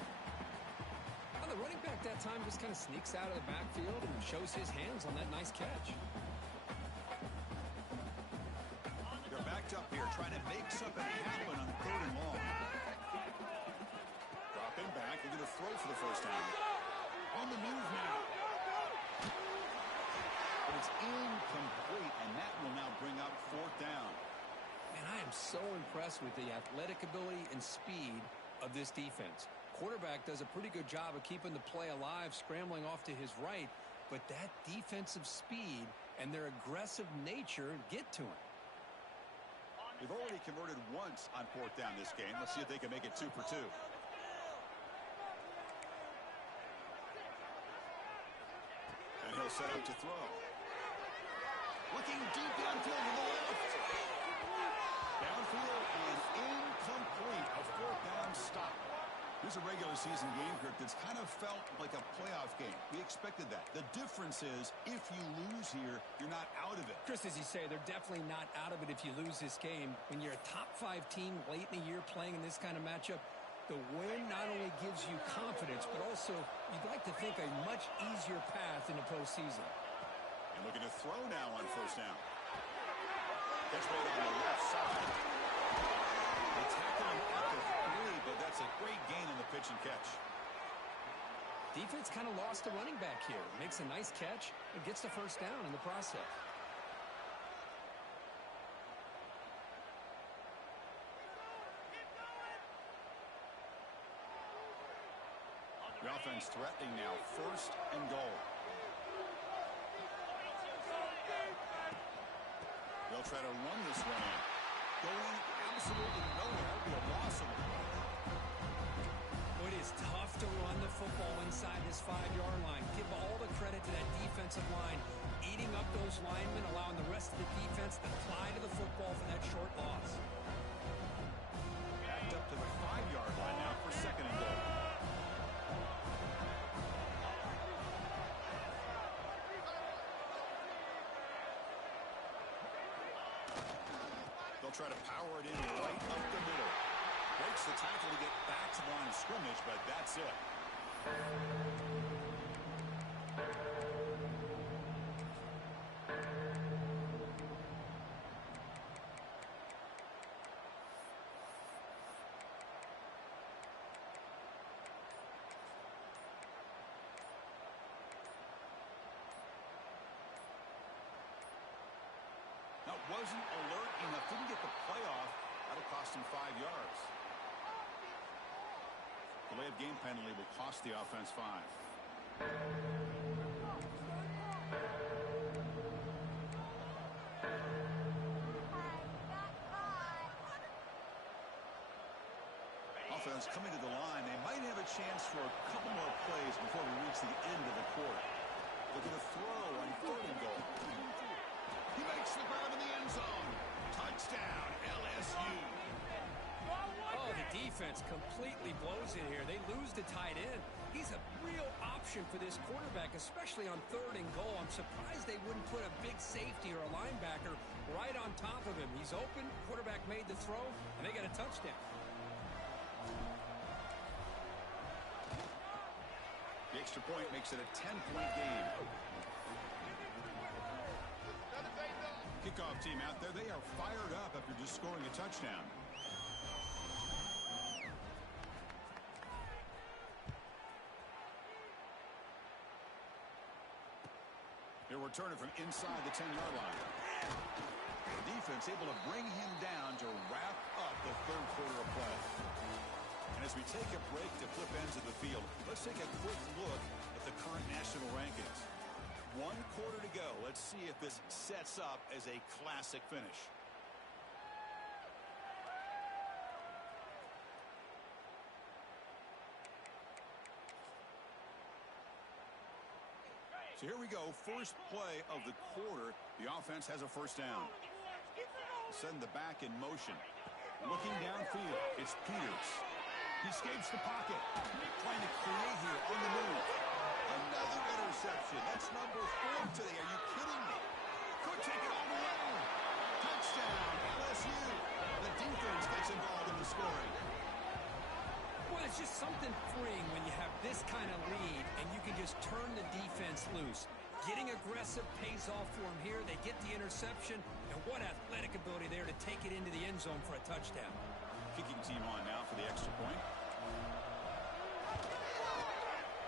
Well, the running back that time just kind of sneaks out of the backfield and shows his hands on that nice catch. They're backed up here, trying to make something happen on 3rd and long. Dropping back, they're going to throw for the first down. On the move now. But it's incomplete, and that will now bring up 4th down. Man, I am so impressed with the athletic ability and speed of this defense. Quarterback does a pretty good job of keeping the play alive, scrambling off to his right, but that defensive speed and their aggressive nature get to him. They've already converted once on 4th down this game. Let's see if they can make it 2 for 2. And he'll set up to throw. Looking deep downfield to the left. Downfield and incomplete. A 4th down stop. Here's a regular season game, Kirk, that's kind of felt like a playoff game. We expected that. The difference is, if you lose here, you're not out of it. Chris, as you say, they're definitely not out of it if you lose this game. When you're a top-5 team late in the year playing in this kind of matchup, the win not only gives you confidence, but also you'd like to think a much easier path in the postseason. And looking to throw now on 1st down. That's right on the left side. They tackle him at the 3, but that's a great gain on the pitch and catch. Defense kind of lost the running back here. Makes a nice catch and gets the first down in the process. The offense threatening now. 1st and goal. They'll try to run this one in. Going absolutely nowhere. That would be a loss of it. Well, it is tough to run the football inside this 5-yard line. Give all the credit to that defensive line. Eating up those linemen, allowing the rest of the defense to fly to the football for that short loss. to the 5-yard line now for second and goal. They'll try to power it in right up the middle. Breaks the tackle to get back to the line of scrimmage, but that's it. Now, wasn't alert enough, didn't get the playoff. That'll cost him 5 yards. Delay of game penalty will cost the offense 5. Offense coming to the line. They might have a chance for a couple more plays before we reach the end of the quarter. They're going to throw on third and goal. He makes the grab in the end zone. Touchdown, LSU. Oh, the defense completely blows it here. They lose the tight end. He's a real option for this quarterback, especially on third and goal. I'm surprised they wouldn't put a big safety or a linebacker right on top of him. He's open, quarterback made the throw, and they got a touchdown. The extra point makes it a 10-point game. Kickoff team out there, they are fired up after just scoring a touchdown. He'll return it from inside the 10-yard line. The defense able to bring him down to wrap up the third quarter of play. And as we take a break to flip ends of the field, let's take a quick look at the current national rankings. 1 quarter to go. Let's see if this sets up as a classic finish. So here we go. First play of the quarter. The offense has a first down. Send the back in motion. Looking downfield. It's Peters. He escapes the pocket. Trying to create here on the move. Another interception. That's number 4 today. Are you kidding me? Could take it all the way. Touchdown, LSU. The defense gets involved in the scoring. Well, it's just something freeing when you have this kind of lead and you can just turn the defense loose. Getting aggressive pays off for them here. They get the interception, and what athletic ability there to take it into the end zone for a touchdown. Kicking team on now for the extra point.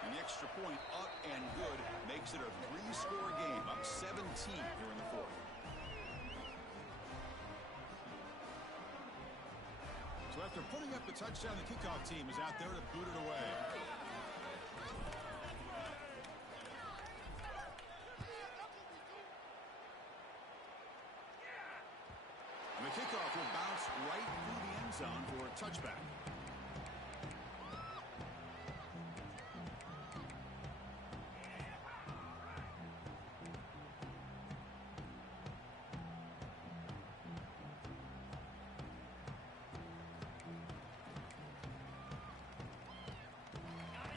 And the extra point up and good makes it a 3-score game, up 17 here in the fourth. So after putting up the touchdown, the kickoff team is out there to boot it away. And the kickoff will bounce right through the end zone for a touchback.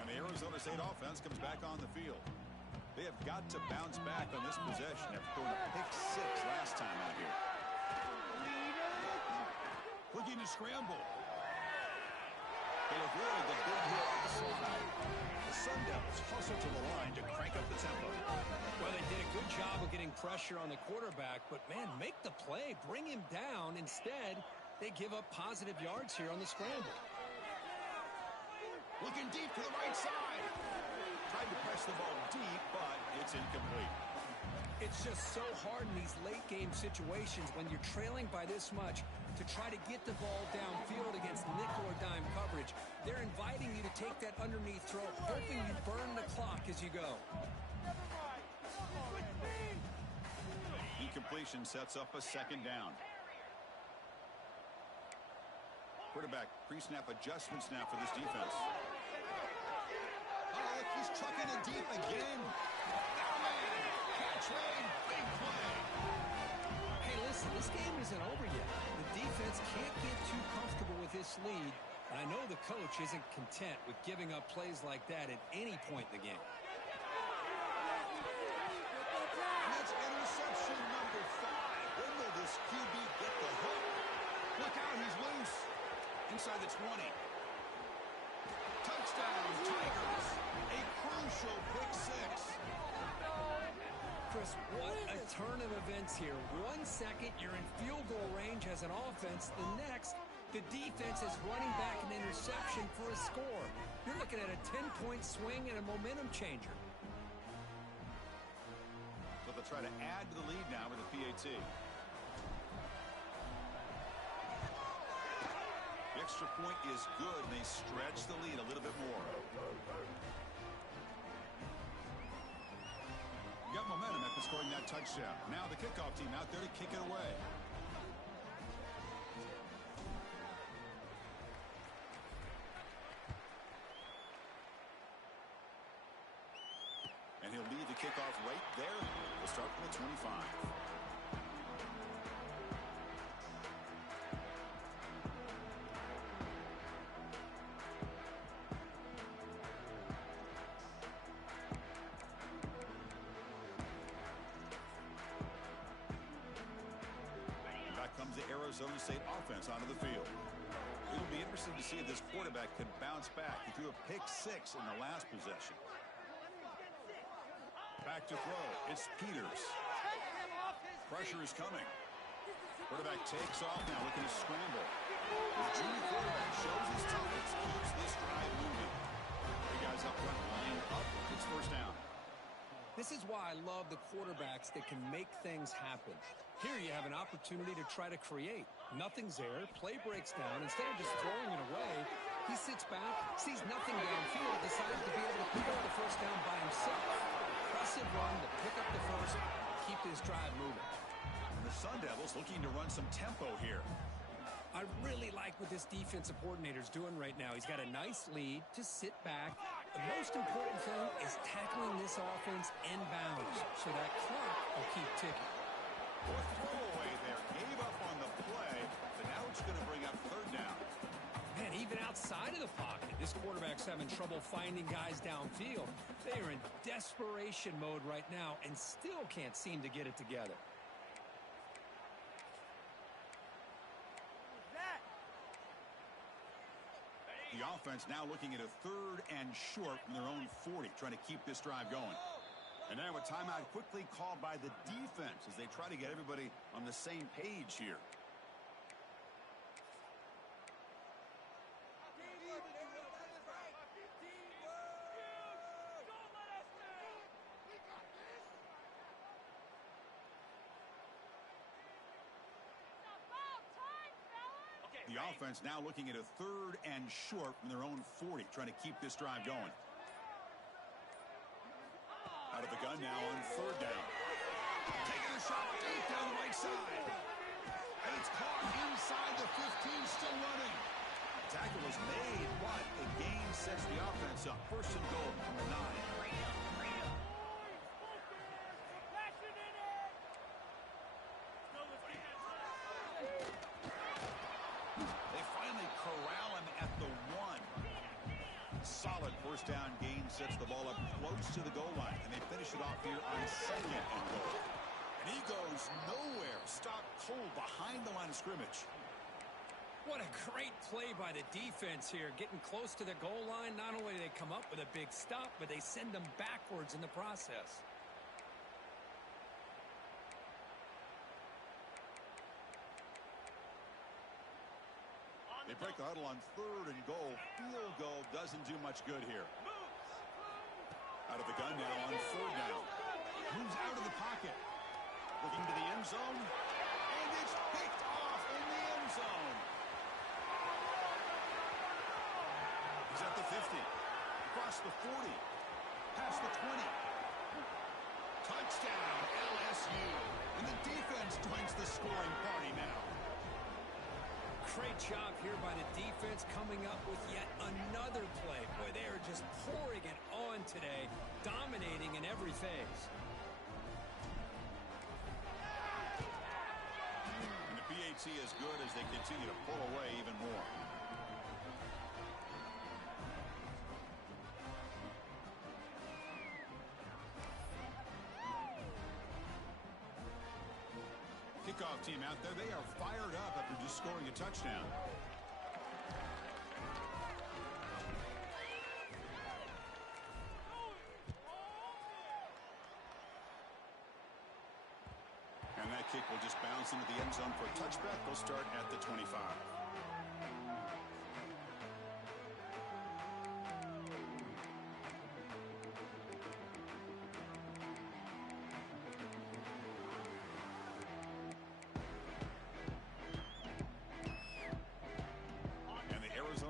Arizona State offense comes back on the field. They have got to bounce back on this possession after throwing a pick 6 last time out here. Looking to scramble. They avoid the big hit on the slide. The Sun Devils hustle to the line to crank up the tempo. Well, they did a good job of getting pressure on the quarterback, but, man, make the play. Bring him down. Instead, they give up positive yards here on the scramble. Looking deep to the right side. Tried to press the ball deep, but it's incomplete. It's just so hard in these late-game situations when you're trailing by this much to try to get the ball downfield against nickel or dime coverage. They're inviting you to take that underneath throw, hoping you burn the clock as you go. Incompletion sets up a second down. Quarterback pre-snap adjustments now for this defense. Oh, look, he's trucking it deep again. Oh, man. Catch made. Big play. Hey, listen, this game isn't over yet. The defense can't get too comfortable with this lead, I know the coach isn't content with giving up plays like that at any point in the game. And that's interception number 5. When will this QB get the hook? Look out, he's loose. Inside the 20. Touchdown, Tigers. A crucial pick 6. Chris, what a turn of events here. 1 second, you're in field goal range as an offense. The next, the defense is running back an interception for a score. You're looking at a 10-point swing and a momentum changer. So they'll try to add to the lead now with the PAT. The extra point is good, and they stretch the lead a little bit more. You got momentum after scoring that touchdown. Now the kickoff team out there to kick it away. And he'll lead the kickoff right there. We'll start from the 25. Back comes the Arizona State offense onto the field. It'll be interesting to see if this quarterback can bounce back. He threw a pick 6 in the last possession. Back to throw. It's Peters. Pressure is coming. Quarterback takes off now, looking to scramble. The junior quarterback shows his toughness, keeps this drive moving. Three guys up front, line up. It's first down. This is why I love the quarterbacks that can make things happen. Here you have an opportunity to try to create. Nothing's there. Play breaks down. Instead of just throwing it away, he sits back, sees nothing downfield, decides to be able to pick up the first down by himself. Impressive run to pick up the first, keep this drive moving. And the Sun Devils looking to run some tempo here. I really like what this defensive coordinator's doing right now. He's got a nice lead to sit back. The most important thing is tackling this offense in bounds so that clock will keep ticking. Fourth throwaway there. Gave up on the play, but now it's going to bring up third down. Man, even outside of the pocket, this quarterback's having trouble finding guys downfield. They are in desperation mode right now and still can't seem to get it together. The offense now looking at a 3rd and short from their own 40, trying to keep this drive going. And now a timeout quickly called by the defense as they try to get everybody on the same page here. The offense now looking at a 3rd and short from their own 40, trying to keep this drive going. Out of the gun now on 3rd down. Taking a shot deep down the right side. And it's caught inside the 15, still running. Tackle was made, but the gain sets the offense up. First and goal from the 9. Corral him at the 1. Solid first down gain sets the ball up close to the goal line, and they finish it off here on 2nd and goal. And he goes nowhere. Stopped cold behind the line of scrimmage. What a great play by the defense here, getting close to the goal line. Not only do they come up with a big stop, but they send them backwards in the process. They break the huddle on 3rd and goal. Field goal doesn't do much good here. Out of the gun now on 3rd down. Moves out of the pocket. Looking to the end zone. And it's picked off in the end zone. He's at the 50. Across the 40. Past the 20. Touchdown, LSU. And the defense joins the scoring party now. Great job here by the defense coming up with yet another play. Boy, they are just pouring it on today, dominating in every phase. And the PAT as good as they continue to pull away even more. kickoff team out there. They are fired up after just scoring a touchdown. And that kick will just bounce into the end zone for a touchback. They'll start at the 25.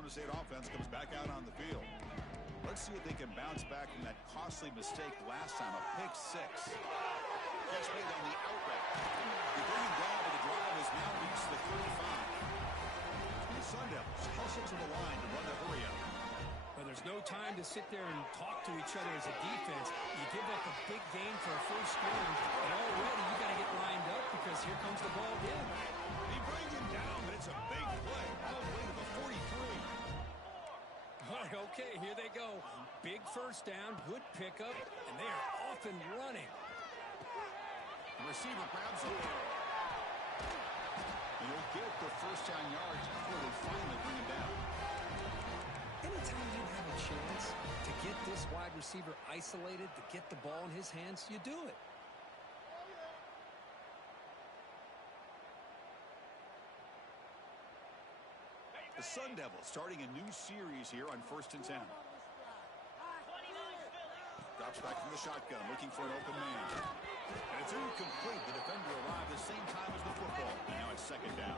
State offense comes back out on the field. Let's see if they can bounce back from that costly mistake last time, a pick six. Catch made on the outright. They bring him down, but the drive has now reached the 35. The Sun Devils hustle to the line to run the hurry up. Well, there's no time to sit there and talk to each other as a defense. You give up a big gain for a first down, and already you got to get lined up because here comes the ball again. He brings him down, but it's a big play all the way to the 43. All right, okay, here they go. Big first down, good pickup, and they are off and running. The receiver grabs it. And he'll get the first down yards before they finally bring him down. Anytime you have a chance to get this wide receiver isolated, to get the ball in his hands, you do it. The Sun Devils starting a new series here on 1st and 10. Drops back from the shotgun, looking for an open man. And it's incomplete. The defender arrived the same time as the football. And now it's second down.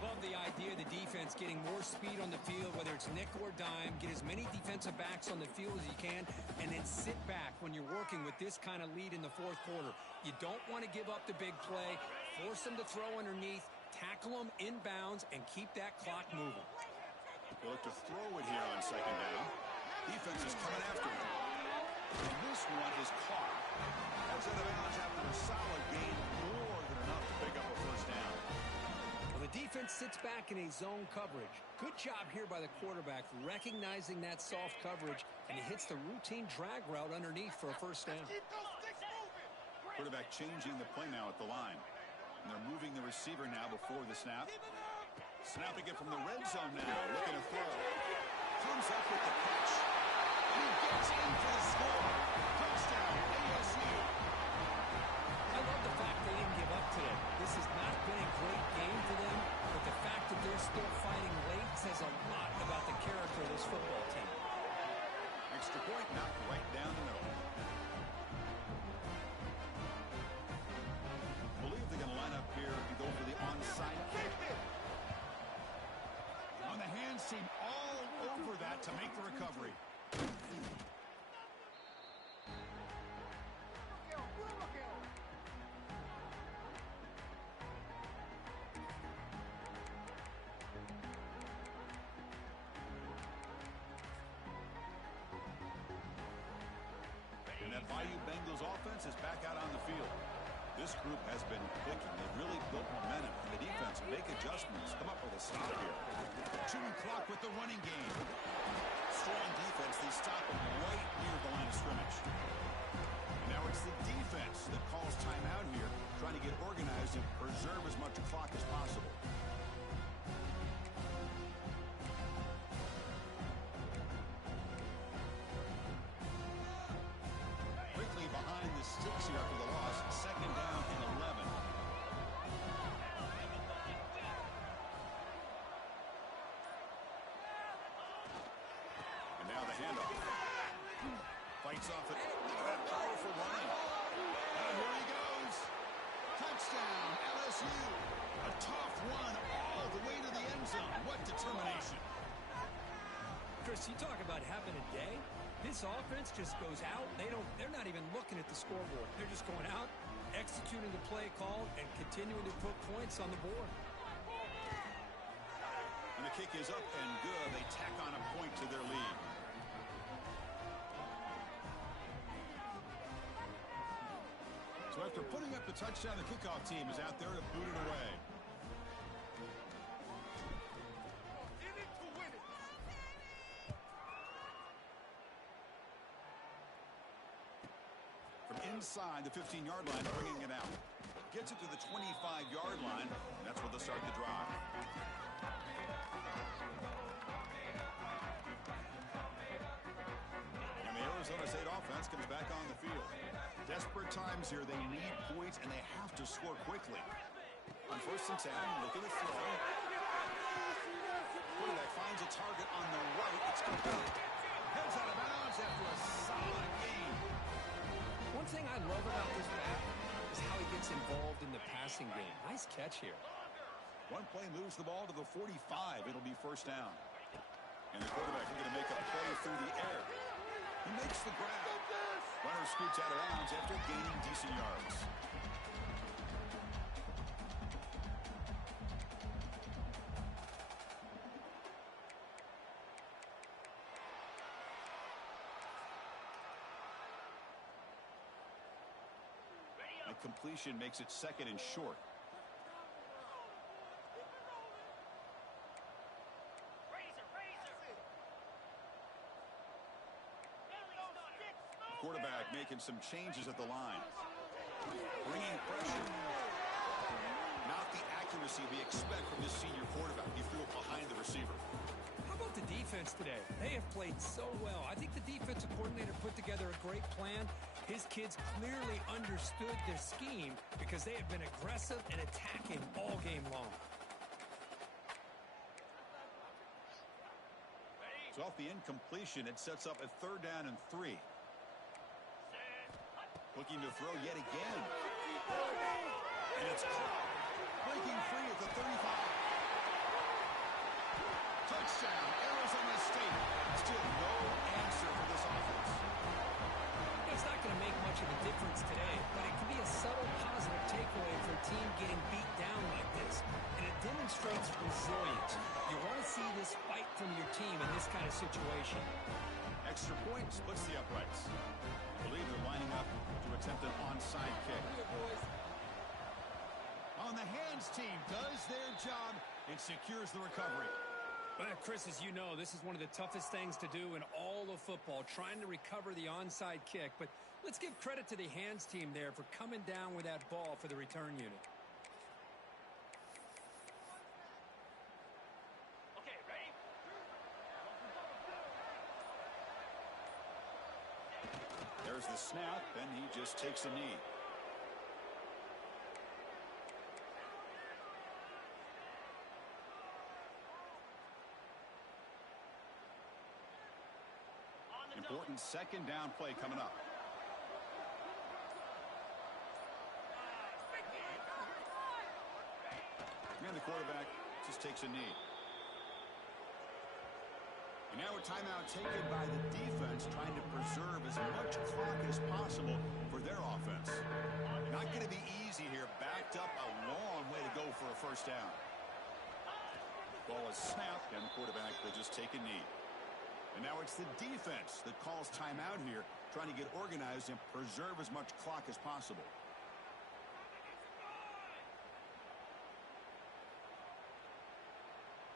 Love the idea of the defense getting more speed on the field, whether it's nickel or dime, get as many defensive backs on the field as you can, and then sit back when you're working with this kind of lead in the fourth quarter. You don't want to give up the big play, force them to throw underneath, tackle them inbounds, and keep that clock moving. They look to throw it here on second down. Defense is coming after him. And this one is caught. That's out of bounds after a solid gain, more than enough to pick up a first down. Well, the defense sits back in a zone coverage. Good job here by the quarterback, recognizing that soft coverage, and he hits the routine drag route underneath for a first down. Quarterback changing the play now at the line. And they're moving the receiver now before the snap. Snapping it from the red zone now, looking to throw. Comes up with the catch. And he gets in for the score. Touchdown, ASU. I love the fact they didn't give up today. This has not been a great game for them, but the fact that they're still fighting late says a lot about the character of this football team. Extra point knocked right down the middle. Believe they're going to line up here and go for the onside kick. On the hands team all over that to make the recovery. And that Bayou Bengals offense is back out on the field. This group has been clicking. They've really built momentum. And the defense make adjustments. Come up with a stop here. Chewing clock with the running game. Strong defense. They stop him right near the line of scrimmage. And now it's the defense that calls timeout here, trying to get organized and preserve as much clock as possible. Quickly behind the sticks here after the loss. Second down and 11. And now the handoff. Fights off it. Look at that powerful running. And here he goes. Touchdown, LSU. A tough run all the way to the end zone. What determination. Chris, you talk about having a day. This offense just goes out. They're not even looking at the scoreboard. They're just going out, executing the play call, and continuing to put points on the board. And the kick is up and good. They tack on a point to their lead. So after putting up the touchdown, the kickoff team is out there to boot it away. From inside the 15-yard line, bringing it out. gets it to the 25-yard line. That's where they'll start the drive. And the Arizona State offense comes back on the field. Desperate times here. They need points, and they have to score quickly. On 1st and 10, look at the throw. Quarterback finds a target on the right. It's complete. Heads out of bounds after a solid gain. One thing I love about this back is how he gets involved in the passing game. Nice catch here. One play moves the ball to the 45. It'll be 1st down. And the quarterback is going to make a play through the air. He makes the grab. Runner scoots out of bounds after gaining decent yards. A completion makes it 2nd and short. Quarterback making some changes at the line. Bringing pressure. Not the accuracy we expect from this senior quarterback. He threw it behind the receiver. How about the defense today? They have played so well. I think the defensive coordinator put together a great plan. His kids clearly understood their scheme because they have been aggressive and attacking all game long. So off the incompletion, it sets up a 3rd down and 3. Looking to throw yet again. And it's caught. Breaking free at the 35. Touchdown, Arizona State. Still no answer for this offense. It's not going to make much of a difference today, but it can be a subtle positive takeaway for a team getting beat down like this. And it demonstrates resilience. You want to see this fight from your team in this kind of situation. Extra point splits the uprights. I believe they're lining up to attempt an onside kick. On the hands team does their job. It secures the recovery. Well, Chris, as you know, this is one of the toughest things to do in all of football, trying to recover the onside kick. But let's give credit to the hands team there for coming down with that ball for the return unit. Okay, ready? There's the snap, and he just takes a knee. Important 2nd down play coming up. And the quarterback just takes a knee. And now a timeout taken by the defense, trying to preserve as much clock as possible for their offense. Not going to be easy here. Backed up a long way to go for a 1st down. Ball is snapped, and the quarterback will just take a knee. And now it's the defense that calls timeout here, trying to get organized and preserve as much clock as possible.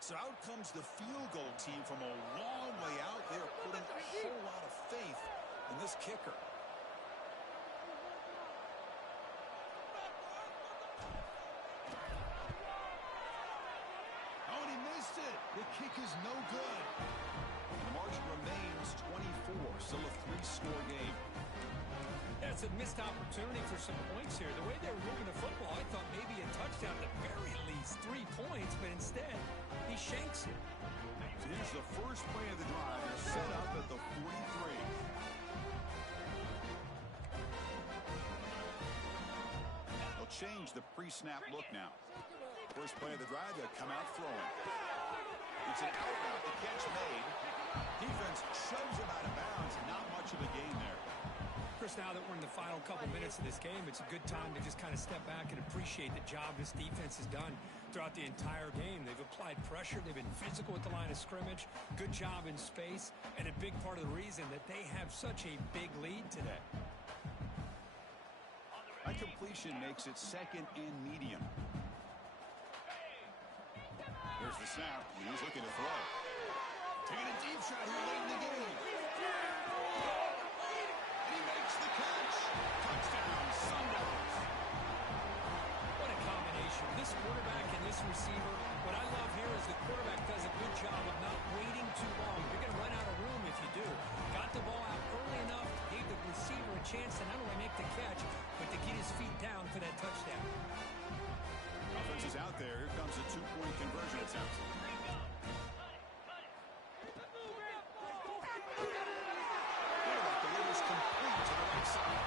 So out comes the field goal team from a long way out. They are putting a whole lot of faith in this kicker. Oh, and he missed it. The kick is no good. The margin remains 24, still a 3-score game. Yeah, it's a missed opportunity for some points here. The way they were moving the football, I thought maybe a touchdown, at the very least 3 points, but instead, he shanks it. So here's the first play of the drive. They're set up at the 43. They'll change the pre-snap look now. First play of the drive, they'll come out throwing. It's an out-route, the catch made. Defense shoves him out of bounds, and not much of a gain there. Chris, now that we're in the final couple minutes of this game, it's a good time to just kind of step back and appreciate the job this defense has done throughout the entire game. They've applied pressure. They've been physical at the line of scrimmage. Good job in space, and a big part of the reason that they have such a big lead today. A completion makes it 2nd and medium. There's the snap, and he's looking to throw. Taking a deep shot here late in the game. And he makes the catch. Touchdown, Sundogs. chance to not only make the catch, but to get his feet down for that touchdown. Offense is out there. Here comes a two-point conversion attempt. Quarterback delivers complete to the right side.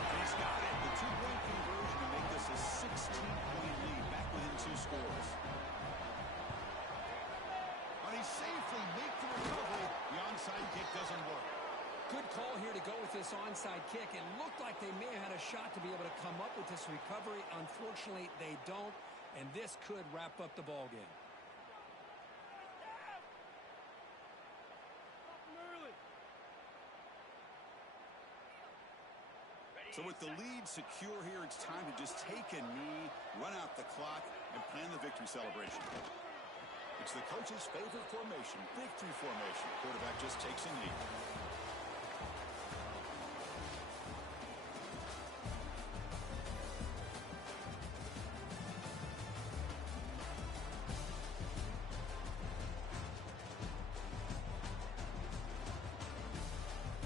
And he's got it. The two-point conversion to make this a 16-point lead, back within 2 scores. But he safely make the recovery. The onside kick doesn't work. Good call here to go with this onside kick. It looked like they may have had a shot to be able to come up with this recovery. Unfortunately, they don't, and this could wrap up the ball game. So with the lead secure here, it's time to just take a knee, run out the clock, and plan the victory celebration. It's the coach's favorite formation, victory formation. Quarterback just takes a knee.